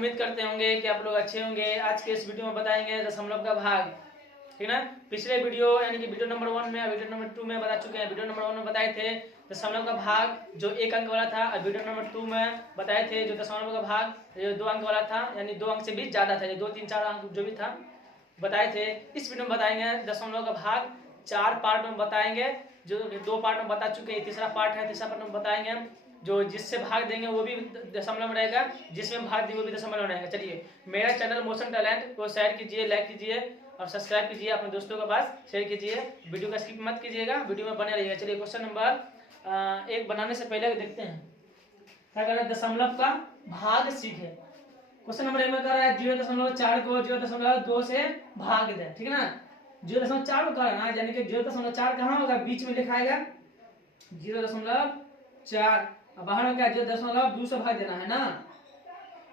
उम्मीद करते होंगे कि आप लोग अच्छे होंगे। आज के इस वीडियो में बताएंगे दशमलव का भाग, ठीक ना। पिछले वीडियो यानी कि वीडियो नंबर 1 में, वीडियो नंबर 2 में बता चुके हैं। वीडियो नंबर 1 में बताए थे दशमलव का भाग जो 1 अंक वाला था, और वीडियो नंबर 2 में बताए थे जो दशमलव का भाग जो 2 अंक वाला था, यानी 2 अंक से भी ज्यादा था, 2, 3, 4 अंक जो भी था बताए थे। इस वीडियो में बताएंगे दशमलव का भाग 4 पार्ट में बताएंगे, जो 2 पार्ट में बता चुके हैं, तीसरा पार्ट है, तीसरा पार्ट में बताएंगे। जो जिससे भाग देंगे वो भी दशमलव में रहेगा, जिसमें भाग देंगे वो भी दशमलव में रहेगा। चलिए, मेरा चैनल मोशन टैलेंट को शेयर कीजिए, लाइक कीजिए और सब्सक्राइब कीजिए, अपने दोस्तों के पास शेयर कीजिए। वीडियो का स्किप मत कीजिएगा, वीडियो में बने रहिएगा। चलिए, क्वेश्चन नंबर 1 बनाने से पहले देखते हैं क्या कर रहे हैं। दशमलव का भाग सीखे। क्वेश्चन नंबर 1 में कह रहा है 0.4 को 0.2 से भाग दे, ठीक है ना। 0.4 को करना है, यानी कि 0.4 कहाँ होगा, बीच में लिखाएगा 0.4, बाहर में क्या 0.2 से भाग देना है ना।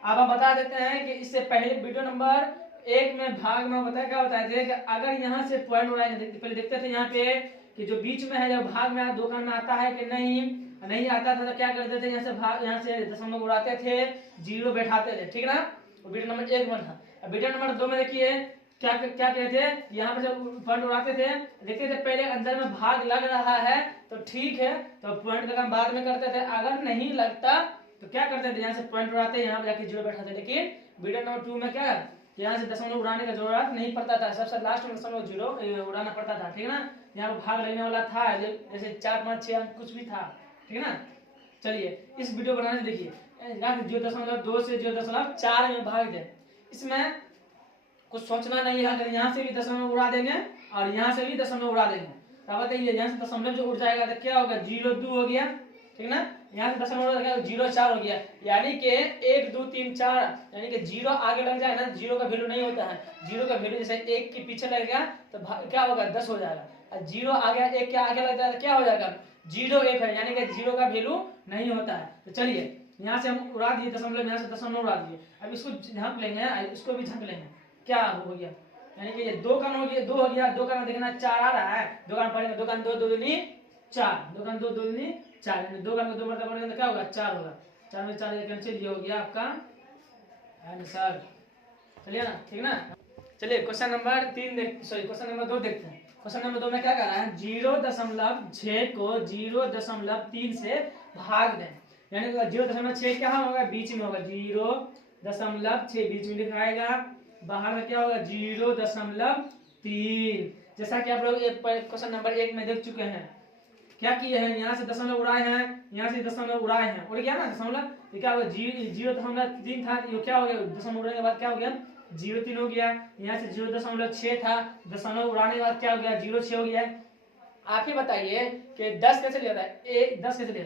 अब हम बता देते हैं कि इससे पहले वीडियो नंबर 1 में भाग में बताया क्या बताया थे कि अगर यहाँ से पॉइंट उड़ाएंगे, पहले देखते थे यहाँ पे कि जो बीच में है जब भाग में 2 में आता है कि नहीं आता था, तो क्या करते थे, यहाँ से दशमलव उड़ाते थे, 0 बैठाते थे, ठीक ना। वीडियो नंबर 1 में था। वीडियो नंबर 2 में देखिए क्या कहते थे, यहाँ पे जब पॉइंट उड़ाते थे देखते थे पहले अंदर में भाग लग रहा है तो ठीक है, तो पॉइंट का काम बाद में करते थे। अगर नहीं लगता तो क्या करते थे, यहाँ से पॉइंट उड़ाते, यहाँ पे जाके 0 बैठाते। लेकिन वीडियो नंबर 2 में क्या, यहाँ से दशमलव उड़ाने का जरूरत नहीं पड़ता था, सबसे लास्ट में दशमलव 0 उड़ाना पड़ता था, ठीक ना। यहाँ पे भाग लगने वाला था, जैसे 4, 5, 6 अंक कुछ भी था, ठीक ना। चलिए, इस वीडियो बनाने देखिए 0.2 से 0.4 में भाग दे। इसमें कुछ सोचना नहीं है। अगर यहाँ से भी दशमलव उड़ा देंगे और यहाँ से भी दशमलव उड़ा देंगे तो बताइए, यहाँ से दशमलव जो उड़ जाएगा तो क्या होगा, 0.2 हो गया, ठीक ना। यहाँ से दशमलव 0.4 हो गया, यानी कि 1, 2, 3, 4, यानी कि 0 आगे लग जाए ना, 0 का वैल्यू नहीं होता है। 0 का वैल्यू जैसे 1 के पीछे लगेगा तो क्या होगा, 10 हो जाएगा। और 0 आगे 1 के आगे लग जाएगा तो क्या हो जाएगा, 0, 1 है, यानी कि 0 का वैल्यू नहीं होता है। तो चलिए, यहाँ से हम उड़ा दिए दशमलव, यहाँ से दशमलव उड़ा दिए। अब इसको झाँक लेंगे, इसको भी झाँक लेंगे, क्या हो गया, यानी कि ये 2 का हो गया, 2 हो गया, 2 का देखना 4 आ रहा है, 2 का पढ़ेंगे, 2 का 2, 2 दूनी 4, 2 का 2, 2 दूनी 4, यानी 2 का 2 मरतबा पढ़ेंगे तो क्या होगा, 4 होगा। 4 में 4 कैंसिल, ये हो गया आपका आंसर। चलिए ना, ठीक ना। चलिए, क्वेश्चन नंबर क्वेश्चन नंबर 2 देखते हैं। क्वेश्चन नंबर 2 में क्या कर रहा है, 0.6 को 0.3 से भाग दें, यानी 0.6 कहाँ होगा, बीच में होगा, 0.6 बीच में लिखाएगा, बाहर में क्या होगा 0.3। जैसा कि आप लोग क्वेश्चन नंबर 1 में देख चुके हैं, क्या किए हैं, यहाँ से दशमलव उड़ाए हैं, यहाँ से दशमलव उड़ाए हैं, उड़ गया ना दशमलव, ये क्या होगा 0.3 था, ये क्या हो गया, दशमलव उड़ाने के बाद क्या हो गया 0.3 हो गया। यहाँ से 0.6 था, दशमलव उड़ाने के बाद क्या हो गया 0.6 हो गया। आप ही बताइए कि 10 कैसे लिया था, 10 कैसे लिया,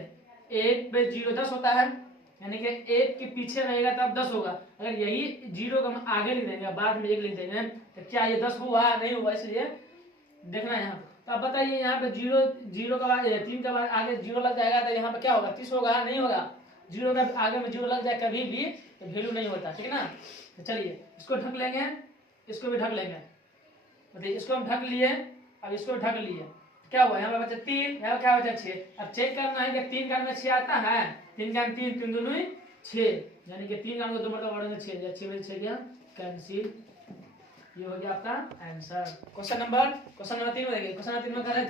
1 पे 0 10 होता है, यानी कि 1 के पीछे रहेगा तब 10 होगा। अगर यही 0 को हम आगे लिख देंगे, बाद में 1 लिख देंगे, तो क्या ये 10 हुआ, नहीं हुआ, इसलिए देखना है यहाँ पे। तो अब बताइए, यहाँ पे 0 का बाद 3 का बाद आगे 0 लग जाएगा तो यहाँ पे क्या होगा, 30 होगा, नहीं होगा। 0 का आगे में 0 लग जाए कभी भी तो वैल्यू नहीं होता, ठीक है ना। तो चलिए, इसको ढक लेंगे, इसको भी ढक लेंगे, बताइए, इसको हम ढक लिए, अब इसको ढक लिए, क्या हुआ, यहाँ पे बचा 3, यहाँ क्या बचा 6। अब चेक करना है कि 3 का में 6 आता है, 3 का 3, 3 दूनी 6, यानी कि 3 का 2 मरतबा बढ़ेंगे 6, 6 में 6 गया कैंसिल, ये हो गया आपका आंसर। क्वेश्चन नंबर 3 में देखिए, क्वेश्चन नंबर 3 में कह रहा है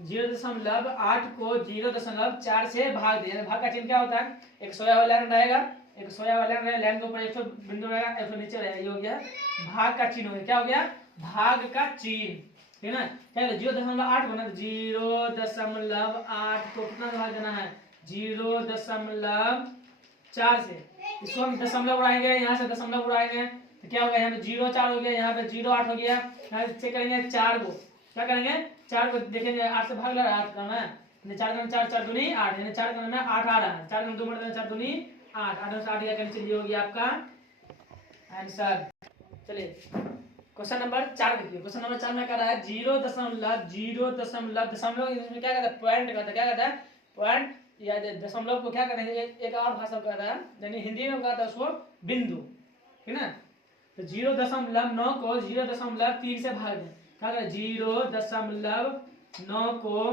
0.8 को 0.4 से भाग दे, यानी भाग का चिन्ह क्या होता है, एक सोया हुआ लाइन रहेगा, एक सोया हुआ लाइन रहेगा, लाइन के ऊपर एक बिंदु रहेगा, एक नीचे रहेगा, ये हो गया भाग का चिन्ह हो गया, क्या हो गया, भाग का चिन्ह, ठीक है ना। क्या 0.8 को ना 0.8 को कितना भाग देना है, 0.4 से, इसको हम दशमलव उड़ाएंगे, यहाँ से दशमलव उड़ाएंगे तो क्या होगा, यहाँ पे 0.4 हो गया, यहाँ पे 0.8 हो गया। यहाँ से चेक करेंगे 4 को, क्या करेंगे 4 को देखेंगे, 8 से भाग लगा, 8 करना है, 4 का 4, 4 दूनी 8, यानी 4 करना है 8 आ रहा है, 4 का 2 मरतबा 4 दूनी 8, 8 से 8 गया कैंसिल, ये हो गया आपका आंसर। चलिए, क्वेश्चन नंबर 4 देखिए। क्वेश्चन नंबर 4 में कह रहा है 0.0 दशमलव, इसमें क्या कहता है, पॉइंट कहता है, क्या कहता है, पॉइंट या दशमलव को क्या कहते हैं, एक और भाषा में कहता है, यानी हिंदी में कहता है उसको बिंदु, ठीक ना। तो 0.9 को 0.3 से भाग दें, क्या करें 0.9 को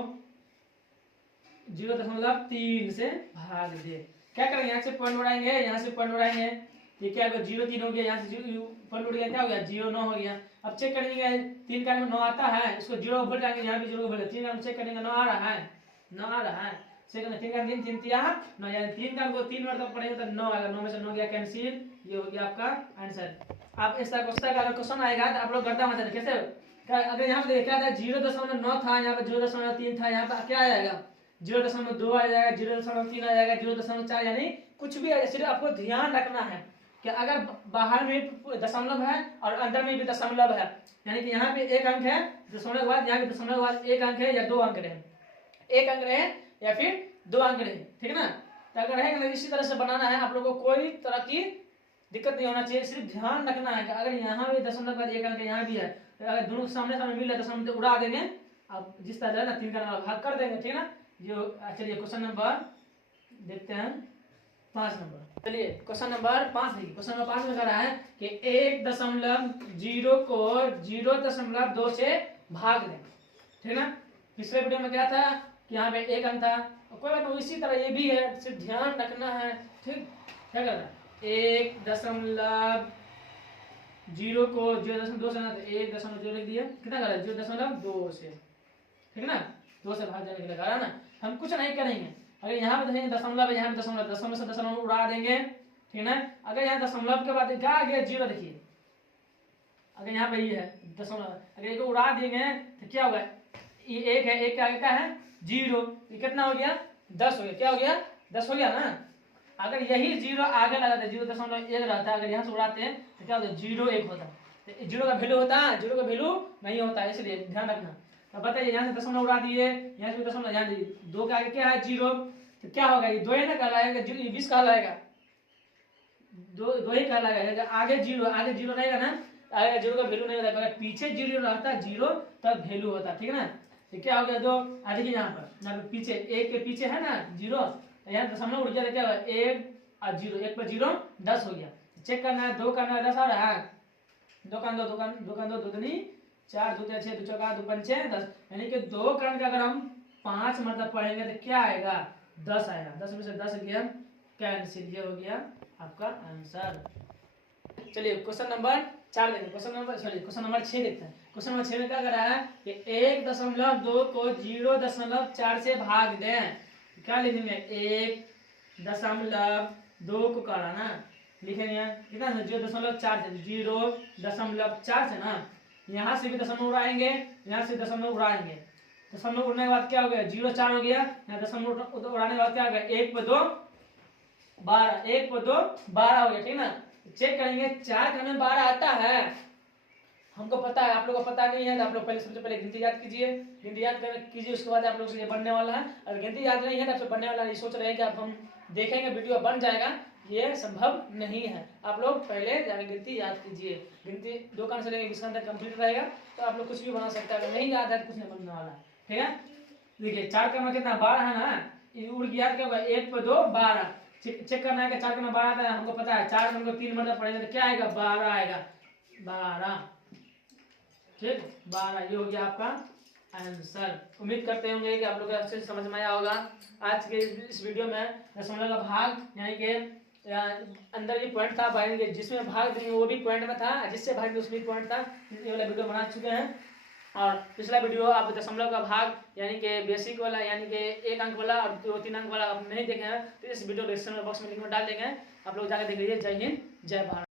0.3 से भाग दे, क्या करेंगे, यहाँ से पॉइंट उड़ाएंगे, यहाँ से पॉइंट उड़ाएंगे, ये क्या होगा 0 3 हो गया, यहाँ से पॉइंट उड़ गया, क्या हो गया 0 9 हो गया। अब चेक करेंगे 3 का 9 आता है, इसको 0 बोल जाएंगे, यहाँ भी 0 बोल, 3 का चेक करेंगे 9 आ रहा है, 9 आ रहा है, सेकंड 3 का 3 3 तिया 9, यानी 3 का को 3 बार तक पढ़ेंगे तो 9 आएगा, 9 में से 9 गया कैंसिल, ये हो गया आपका आंसर। आप इस तरह का क्वेश्चन आएगा तो आप लोग गर्दा मत देना कैसे, अगर यहाँ पे क्या था 0.9 था, यहाँ पे 0.3 था, यहाँ पे क्या आ जाएगा 0.2 आ जाएगा, 0.3 आ जाएगा, 0.4, यानी कुछ भी सिर्फ आपको ध्यान रखना है कि अगर बाहर में दशमलव है और अंदर में भी दशमलव है, यानी कि यहाँ पे एक अंक है दशमलव के बाद, यहाँ पे दशमलव के बाद एक अंक है या 2 अंक रहे, एक अंक रहे या फिर 2 अंक रहे, ठीक है ना। तो अगर रहेगा इसी तरह से बनाना है, आप लोगों को कोई तरह की दिक्कत नहीं होना चाहिए, सिर्फ ध्यान रखना है कि अगर यहाँ भी दशमलव के बाद एक अंक यहाँ भी है, तो अगर दोनों सामने सामने मिल रहा है दशमलव उड़ा देंगे, आप जिस तरह ना 3 का भाग कर देंगे, ठीक है ना। जो चलिए क्वेश्चन नंबर देखते हैं 5 नंबर, चलिए क्वेश्चन नंबर 5 देखिए, क्वेश्चन नंबर 5 में कह रहा है कि 1.0 को 0.2 से भाग दें, ठीक है ना। पिछले वीडियो में क्या था कि यहाँ पे एक अंक था, कोई बात नहीं, इसी तरह ये भी है, सिर्फ ध्यान रखना है, ठीक। क्या कर रहा है 1.0 को 0.2 से, 1.0 लिख दिया, कितना कर रहा है 0.2 से, ठीक है ना, 2 से भाग जाने के लिए कह रहा है ना। हम कुछ नहीं करेंगे, अगर यहाँ पे देखेंगे दशमलव है, यहाँ पे दशमलव, दशमलव से दशमलव उड़ा देंगे, ठीक है ना। अगर यहाँ दशमलव के बाद क्या आ गया 0, देखिए अगर यहाँ पे ये है दशमलव, अगर एक उड़ा देंगे तो क्या होगा, ये एक है, एक के आगे क्या है 0, ये कितना हो गया 10 हो गया, क्या हो गया 10 हो गया ना। अगर यही 0 आगे लगाते 0.1 रहता है, अगर यहाँ से उड़ाते हैं तो क्या होता है 0 1 होता है, तो 0 का वैल्यू होता है, 0 का वैल्यू नहीं होता है, इसलिए ध्यान रखना। तो बताइए यहाँ से दशमलव उड़ा दिए, यहाँ से दशमलव, यहाँ 2 के आगे क्या है 0, तो क्या होगा ये 2 ही ना कहलाएगा, 20 कहलाएगा, 2 ही कहलाएगा, आगे 0, आगे 0 रहेगा ना, आगे 0 का वैल्यू नहीं होता, अगर पीछे 0 रहता है 0 तब वैल्यू होता, ठीक है ना। तो क्या हो गया 2, देखिए यहाँ पर पीछे एक के पीछे है ना 0, यहाँ दशमलव उड़ गया, क्या हुआ 1 और 0, 1 पर 0 10 हो गया। चेक करना है 2 करना है 10 आ रहा है, 2 का 2 2 का 2 2 दूनी 4 2 6 2 चौका 2 पंचे 10, यानी कि 2 का अगर हम 5 मतलब पढ़ेंगे तो क्या आएगा 10 आएगा, 10 में से 10 गया कैंसिल, ये हो गया आपका आंसर। चलिए क्वेश्चन नंबर 4 देखते हैं, क्वेश्चन नंबर 6 देखते हैं। क्वेश्चन नंबर 6 में क्या कर रहा है कि 1.2 को 0.4 से भाग दें, क्या लिखेंगे 1.2 को करा ना, लिखेंगे कितना 0.4 से 0.4 से ना, यहाँ से भी दशमलव उड़ाएंगे, यहाँ से दशमलव उड़ाएंगे, दशमलव उड़ने के बाद क्या हो गया 0 4 हो गया, यहाँ दशमलव उड़ाने के बाद क्या हो गया 1 पर 2 12, 1 पर 2 12 हो गया, ठीक ना। चेक करेंगे 4 का 12 आता है, हमको पता है, आप लोगों को पता नहीं है तो आप लोग पहले सबसे पहले गिनती याद कीजिए, गिनती याद कीजिए, उसके बाद आप लोग से ये बनने वाला है। अगर गिनती याद नहीं है तो आपसे बनने वाला है, सोच रहे हैं कि आप हम देखेंगे वीडियो बन जाएगा, ये संभव नहीं है। आप लोग पहले जाके गिनती याद कीजिए, गिनती 2 कान से लेंगे 20 कान तक कंप्लीट रहेगा, तो आप लोग कुछ भी बना सकते हैं, अगर नहीं याद है तो कुछ नहीं बनने वाला है, ठीक है। देखिए 4 का कितना 12 है ना, ये उड़ गया, क्या होगा 1 पर 2 12, चेक करना है कि 4 का 12 आता है, हमको पता है 4 नंबर 3 मतलब पड़ेगा तो क्या आएगा 12 आएगा, 12, ठीक 12, ये हो गया आपका आंसर। उम्मीद करते होंगे कि आप लोग को अच्छे से समझ में आया होगा। आज के इस वीडियो में दशमलव का भाग, यानी कि अंदर ये पॉइंट था, बाहर जिसमें भाग देंगे वो भी पॉइंट में था, जिससे भाग उसमें पॉइंट था, ये वाला वीडियो बना चुके हैं। और पिछला वीडियो आप दशमलव का भाग यानी कि बेसिक वाला, यानी कि 1 अंक वाला और 2 3 अंक वाला आप नहीं देखे हैं तो इस वीडियो डिस्क्रिप्शन बॉक्स में लिंक में डाल देंगे, आप लोग जाकर देख लीजिए। जय हिंद, जय भारत।